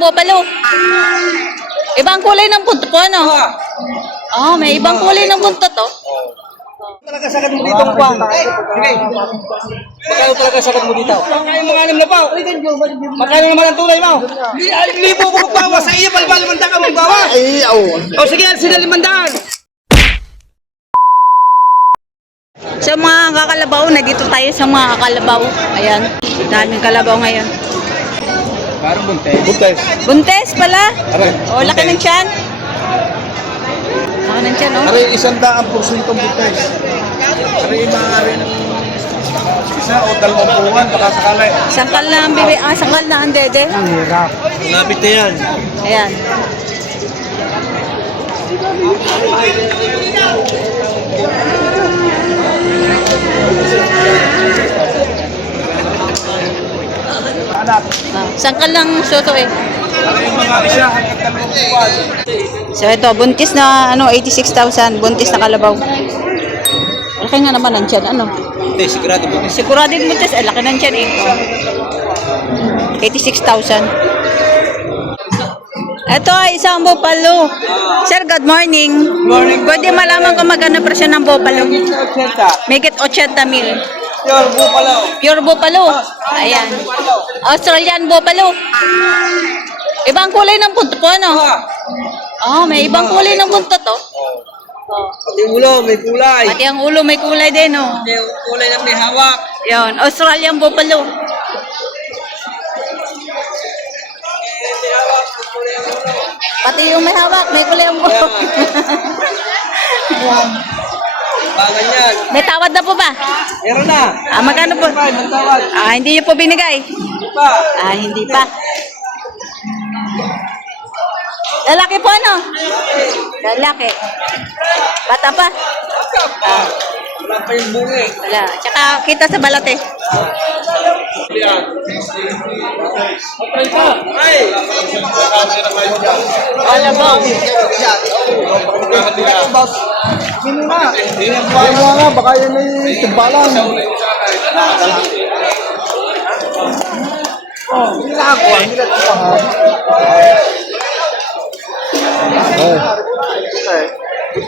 bopalo. Ibang kulay ng buntot po, ano? Oh, may ibang kulay ng buntot, oh. Talaga sagad mo dito ang kuwang. Okay. Magkano talaga sagad mo dito? Kaya mga anim na pa. Magkano naman ang tulay mo? Libo ko magbawas sa iyo. Balbal limandaan ka magbawas. Ay, o sige, sila limandaan. So mga kakalabaw, nandito tayo sa mga kakalabaw. Ayan, daming kalabaw ngayon. Parang buntes. Buntes pala. Aray. Oh, laki ng tiyan. Laki ng tiyan, oh. Aray, 100% buntes. Aray, maaari ng isa o 2 buwan, baka sakali. Sangkal na ang bibi, sangkal na ang dede. Ang hirap. Lapit na yan. Ayan. Anak. Sangkal ng soto eh. Aray, mga isa hanggang 2 buwan. So ito, buntis na 86,000, buntis na kalabaw. Laki nga naman ang tiyan, ano? Hindi, sigurado mo. Sigurado yung buntis, laki ng tiyan eh. Oh. 86,000. Ito ay isang bopalo. Sir, good morning. Morning. Pwede malaman kung magkano presyo ng bopalo? 80. Make it 80 mil. Pure bupalo. Pure bopalo. Ayan. Australian bopalo. Ibang kulay ng buntot po, ano? Oh, may ibang kulay ng buntot, oh. Oh. Pati ulo, may kulay. Pati ang ulo may kulay din, oh. Pati kulay na may hawak. Yan, Australian buffalo. Pati yung may hawak, may kulay ang buhok. Yan. Bagan yan. May tawad na po ba? Meron na. Magkano po? Magtawad. Hindi niyo po binigay? Pa. Hindi pa. Lalaki po, ano? Lalaki. Bata pa? Wala pa yung bungi. Wala. Tsaka kita sa balat eh. Ay! Wala ba? Sino na? Ayaw mo nga, baka yan may timbalan. Oh, hindi nakakuha. Hindi nakakuha.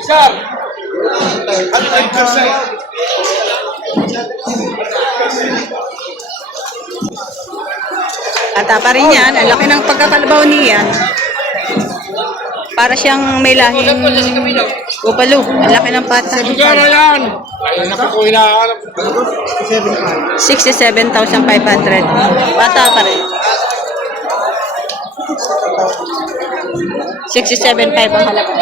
Sir! Ata pa rin yan. Ang laki ng pagkakalabaw niyan. Para siyang may lahing bupalo. Ang laki ng pata. Sigara yan! Ayun, nakukuha na. 67,500. Bata pa rin. 67,500 ang halaga.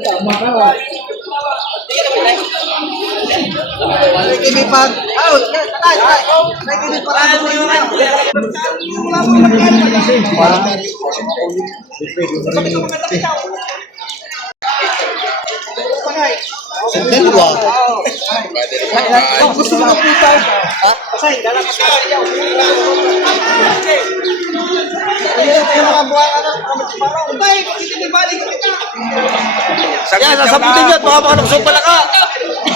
Tama ka. Nakikinipag. Dalawa. Gusto mo puta? Ha? Pasay, dala ka sa iyo. Yan, nasa puti nyo. Baka baka nakusog pala ka.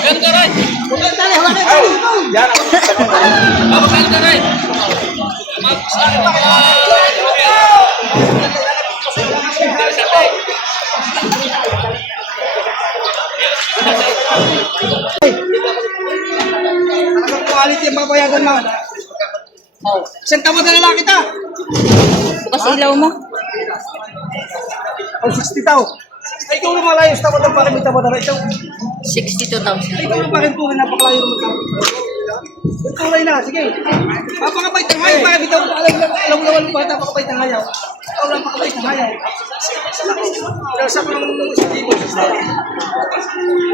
Ganda rin. Yan. Ganda rin. Anong quality ang babayagan mo? Isang tawad na lalaki ta. Bukas ilaw mo. O 60 tao. Ay, ikaw na malayo sa tawad ang parang may tawad na ito. 62,000. Ay, ikaw na parang tuloy na pakalayo mo ito. Tuloy na, sige. Papakabay ng hayaw. Para bitaw ko alam mo naman ba napakabay ng hayaw. Ikaw lang pakabay ng hayaw. Pero sa mga sa dito, sa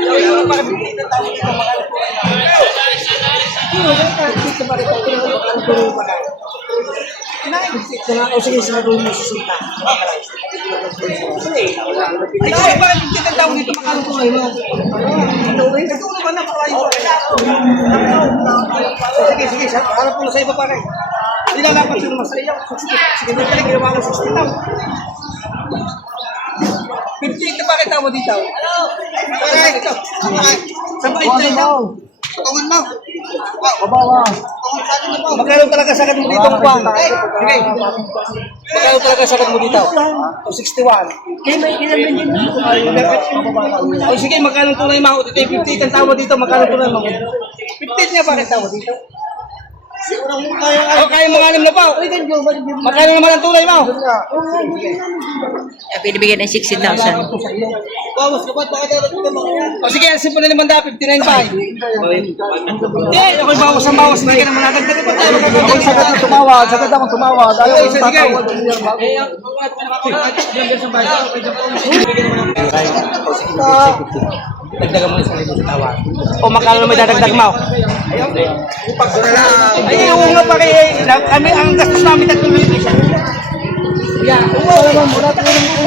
ikaw lang parang bitaw ng tawad dito. Dito pa rin ako ang tuloy pa kayo. O sige, sinaduhin mo sa sita. Ikaw ba yung titagdaw dito makalong tuloy mo? Ito naman na pakalayo. Sige, harap mo na sa iba pa rin. Nilalapat yung mas ayaw. Sige, doon pala ginawa mo 60 tao. 58 na bakit tao mo dito? Hello! Sa bait na ito. Tungan mo. Babawa. Magkano talaga sagad mo dito, Juan? Sige. Magkano talaga sagad mo dito? 61. O sige, magkano tunay mo? Dito 50 ang tawa dito, magkano tunay mo? 50 niya bakit tawa dito? O kaya mga alam na pa. Magkano naman ang tunay mo? Binibigyan ng 60,000. Bawas ka ba? O sige, alisin po na naman dapat, 59.5. Hindi, ako'y bawas ang bawas. Hindi ka naman nadagdag pa tayo. Sagad na tumawag, sagad naman tumawag. Ayaw Sige, sige. Dagdagan mo isang libo sa tawa. O magkano na may dadagdag mo? Ay, oo nga pa kay ang gastos namin 3,000.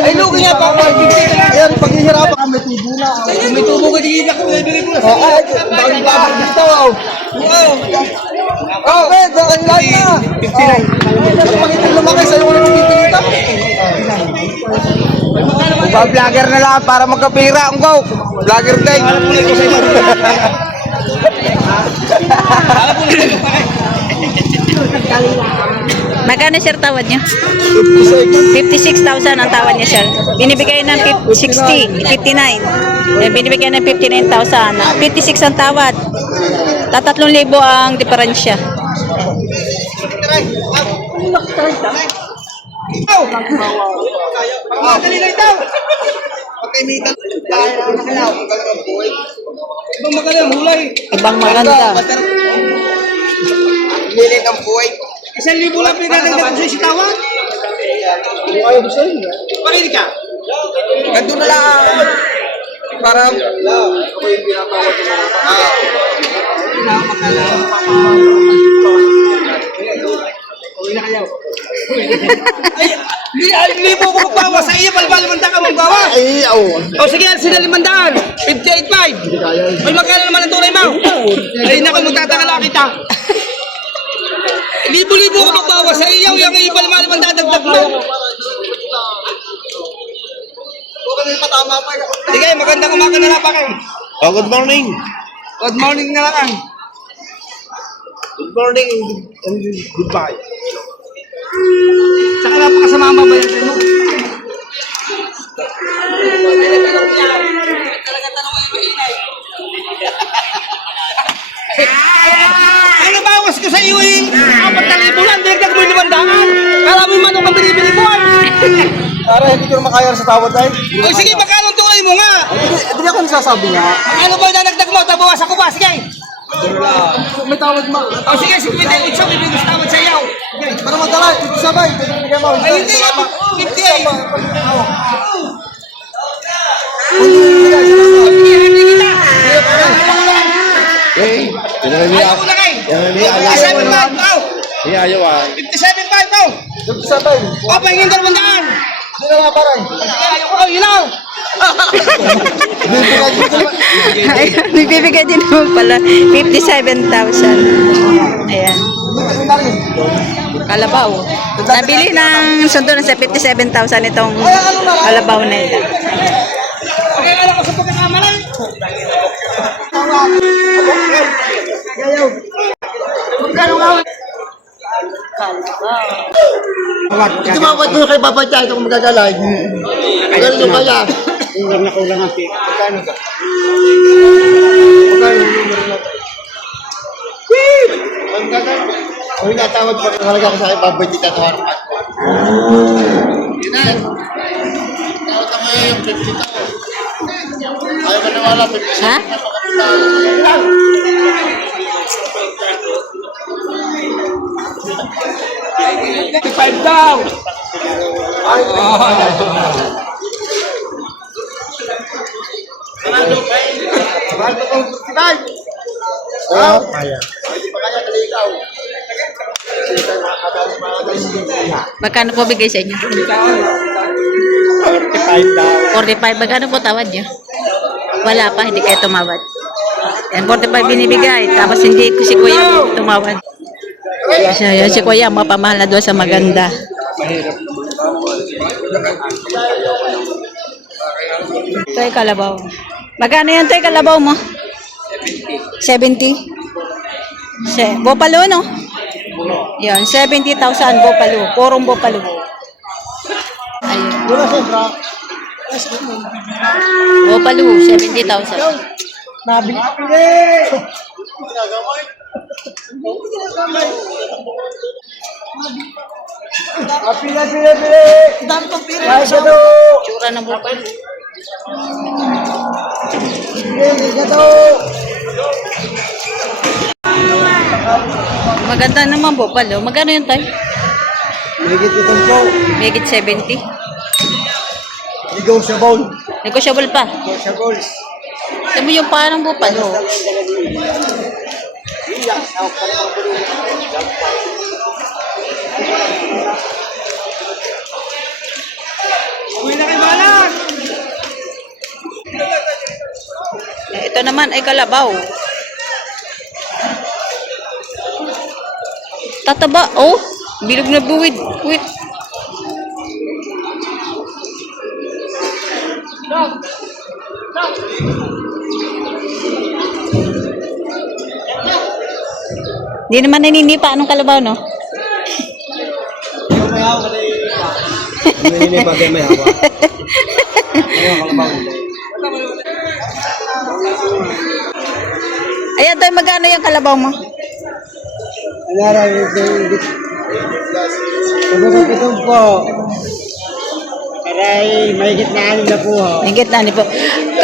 Ay, lugi nga pa. Ayan, paghihirapan kami, tubo na. May tubo ka di na ko ibigay ko na. Ay, dahil babag gusto. Oh, Ben, dahil lahat na. 59. Pangitang lumaki sa'yo kung nagpipilita. Vlogger na lang para magkapira ang go. Vlogger day. Magkano sir tawad niyo? 56,000 ang tawad niya sir. Binibigay ng 60, 59. Then binibigay ng 59,000. 56 ang tawad. 3,000 ang diferensya. Ikaw! Pagmadali lang ito! Pagkaimitan tayo ang nakalaw. Ang talagang buhay. Ibang magaling, hulay. Ibang maganda. Milit ang buhay. 1,000 lang pinadagdag ko sa isitawan. Ayaw gusto yun. Pakinig ka. Ganto na lang. Para Ay, libo ko magbawas sa iyo, balbal man ka mong bawas. ay, oo. O sige, sila 500. 58.5. Ay, magkano naman ang tunay mo? Ay, naku, magtataka lang kita. Libo-libo ko magbawas sa iyo, yung ibalbal man dadagdag mo. Huwag kami patama pa. Sige, magandang umaga na lang pa kayo. Oh, good morning. Good morning na lang. Good morning and goodbye. Saka napakasama ba yan mo? Ano bawas ko sa iyo eh? 4,000 lang, dagdag mo 500. Kala mo yung manok ang binibili ko ah. Para hindi ko makaya sa tawad ay. O sige, magkano ang tunay mo nga? Hindi ako nasasabi nga. Ano ba yung dadagdag mo? Tabawasan ko ba? Sige. May tawad ma. O sige, 58 bibigay sa tawad sa iyo. Para magdala, sabay. Bibigyan mo. Ay hindi, 58. Hindi kita. Hey, Ayaw ko na kayo. 57.5 daw. ayaw ah. 57.5 daw. Sabay. O, pahingin 200. Hindi na maparay. Ayaw ko, yun na. Bibigay din naman pala 57,000. Ayan. Kalabaw. Nabili ng sundo na sa 57,000 itong kalabaw na ito. Okay, alam ko sa pagkakamala. Ito mga kwento kay Papa Chay kung magagalay. Magaling yung kaya. Kulang na kulang ang pik. Magkano ka? Magkano yung numero natin? O yung natawag pa talaga ako sa akin, Papa Chay tatawaran ka. Yun na. Tawag ka ngayon yung 50 taon. Ayaw ka nawala, 50 Ha? Five daw. Magkano po bigay sa inyo? 45 daw. 45. Magkano po tawad niyo? Wala pa, hindi kayo tumawad. Yan, 45 binibigay. Tapos hindi ko si Kuya tumawad. Yan, si Kuya, mapamahal na doon sa maganda. Ito ay kalabaw. Magkano yan ito ay kalabaw mo? 70? Bopalo, no? Yan, 70,000 Bopalo. Purong Bopalo. Ayun. Wala siya, bro. Bopalo, 70,000. Nabili. Pila. Dami pang pila. Ay, gato. Tsura ng Bopalo. Gato. Maganda naman Bopalo. Magkano yun, Tay? Megit itong po. Megit 70. Ligaw sa bowl. Negotiable pa. Sa bowl. Ito mo yung parang Bopalo. Uwi na kay Balag. Ito naman ay kalabaw. Tataba. Oh, bilog na buwid. Wait. Hindi naman naninipa anong kalabaw, no? May hawak na Hindi pa may hawak. Ayun, kalabaw. Ayan, Tay, magkano yung kalabaw mo? Anara, ito. Pagkakit itong po. Aray, may gitnaan na po ha. Higit na po.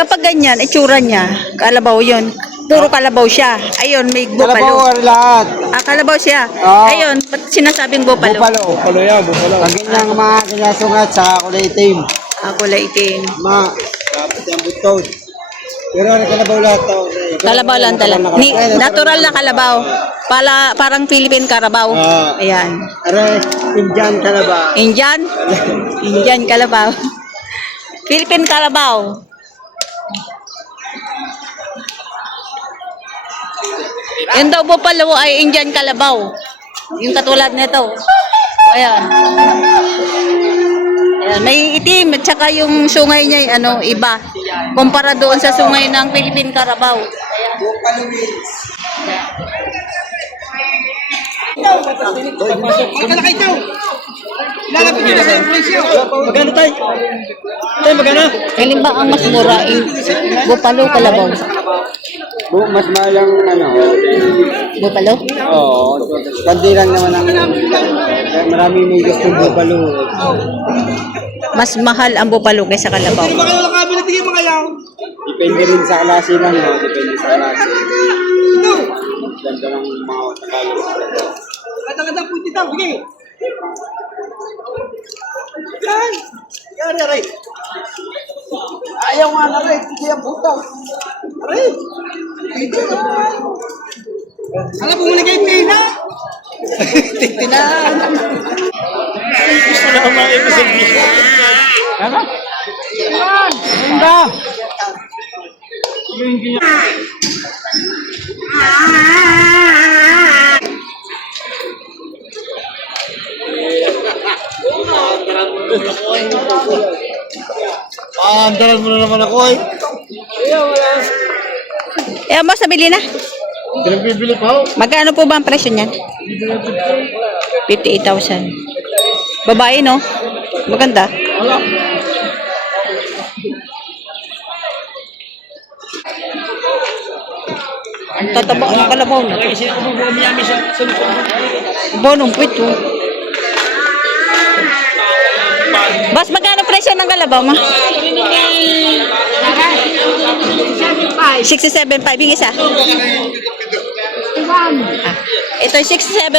Kapag ganyan, itsura niya, kalabaw yun. Puro kalabaw siya. Ayun, may bupalo. lahat. Ah, kalabaw siya. Oo. Ayun, ba't sinasabing bupalo? Bupalo yan, bupalo. Pag ganyang mga kinasungat sa kulay itim. Ah, kulay itim. Dapat yung butot. Pero ano kalabaw lahat to? Kalabaw lang talaga. Natural na kalabaw. Parang Philippine Carabao. Ah. Ayan. Aray, Indian kalabaw. Indian? Indian Carabao. Philippine Carabao. Yung daw po pala ay Indian Kalabaw. Yung katulad nito. Ayan. Ayan. May itim at saka yung sungay niya iba. Kumpara doon sa sungay ng Philippine Carabao. Magkano kayo? Lalapit nyo na sa presyo. Magkano tayo? Tayo, magkano? Kailan ba ang mas mura? Bupalo Kalabaw. Mas mahal ang Bupalo? Oo. Kandi lang naman ang marami may gustong bupalo. Mas mahal ang bupalo kaysa Kalabaw. Hindi ba kayo lang kami natigil mga yaw? Depende rin sa klase lang. Depende sa klase. Ito. Ganda ng mga Tagalog. Kata-kata po dito. Sige. Yan. Yan, aray. Ayaw nga na rin. Hindi ang puto. Aray. Ito na. Alam mo muli kayo, Tina. Tina. Gusto na ang mga ibig Ano? Ganda. Andaran mo na naman ako eh. Eh, boss, nabili na. Hindi nang bibili pa ako. Magkano po ba ang presyo niyan? 58,000. Babae, no? Maganda. Ang tataba ng kalabaw na. Bonong pwito. Boss, magkano presyo ng kalabaw mo? 67.5 yung isa. Ah, ito 67,500.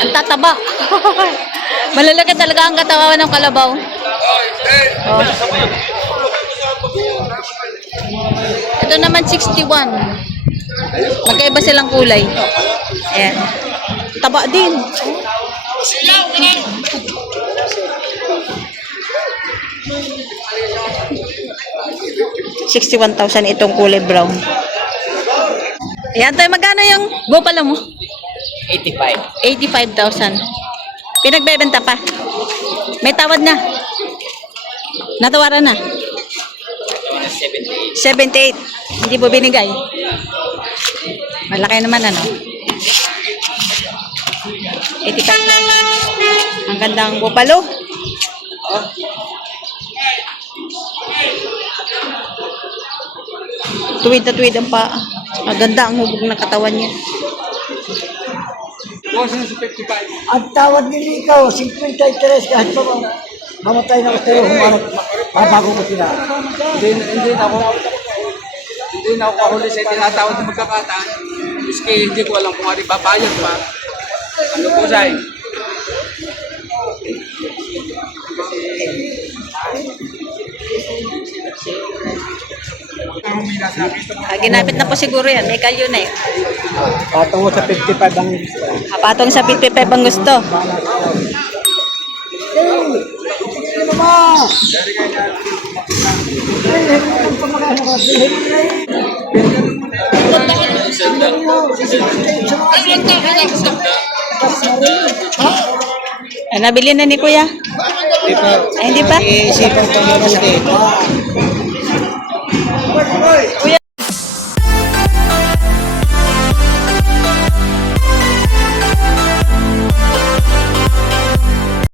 Ang tataba. Malalaki talaga ang katawan ng kalabaw. Oh. Ito naman 61. Magkaiba silang kulay. Ayan. Taba din. 61,000 itong kulay brown. Ayan tayo, magkano yung bupalo mo? 85,000. Pinagbebenta pa. May tawad na. Natawaran na. 78. Hindi po binigay. Malaki naman ano. 85,000. Ang gandang bupalo. Tuwid na tuwid ang paa. Ang ganda ang hubog ng katawan niya. Ang tawad nila ikaw, 53 kahit pa mamatay na kayo, humanap, pabago mo sila. Hindi na ako kahuli sa tinatawag na magkakataan. Miski hindi ko alam kung ano papayag pa. Ano po sa'yo? Ginapit na po siguro yan. May kalyo na eh. Patungo sa 55 ang gusto. Patong sa 55 ang gusto. Ay, nabili na ni Kuya? Ay, hindi pa? Isipan ko muna sa Kuya.